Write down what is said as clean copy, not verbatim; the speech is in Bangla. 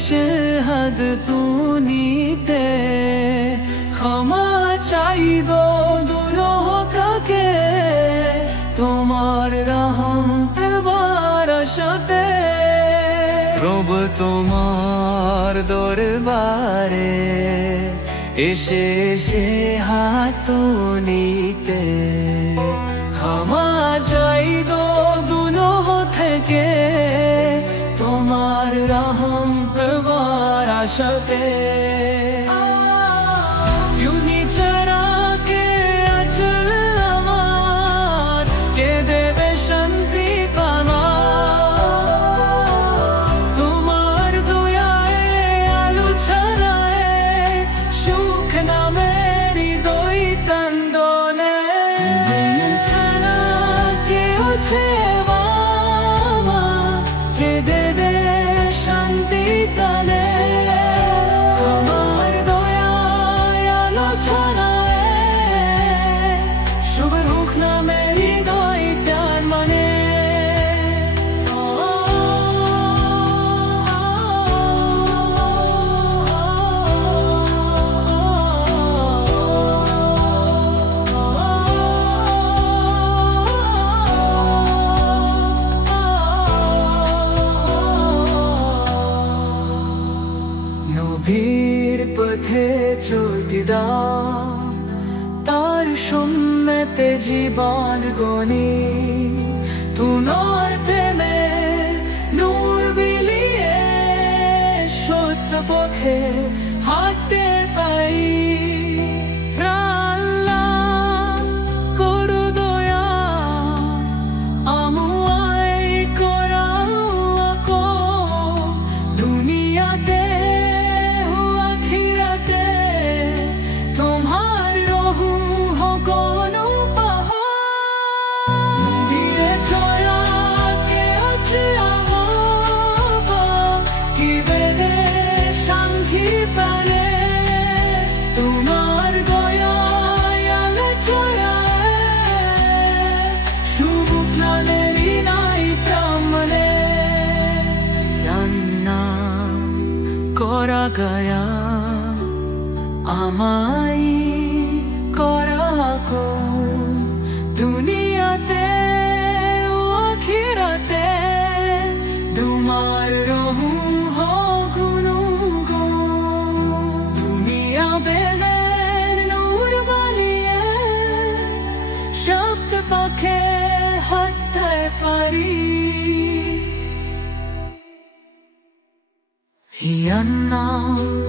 शहद तूनीते क्षमा चाहिदो दुरोह थके তোমার রহমত বারাশতে রব তোমার দরবারে এসে এসে হাত তুলিতে ক্ষমা চাইদো গুনাহ থেকে তোমার রহমত বারাশতে নবীর পথে চলতি দাও তার সুন্নতে জীবন গনি তুনার থেমে নূর বিলিয়ে সত্য পথে হাঁটতে পাই করা গয়া আমাই করাকো দুনিয়াতে ও আখিরাতে তোমার রহু হো গুনুগো দুনিয়া বেলেন নূর বানিয়ে শব্দ পাখে হাতে পারি Hiyanna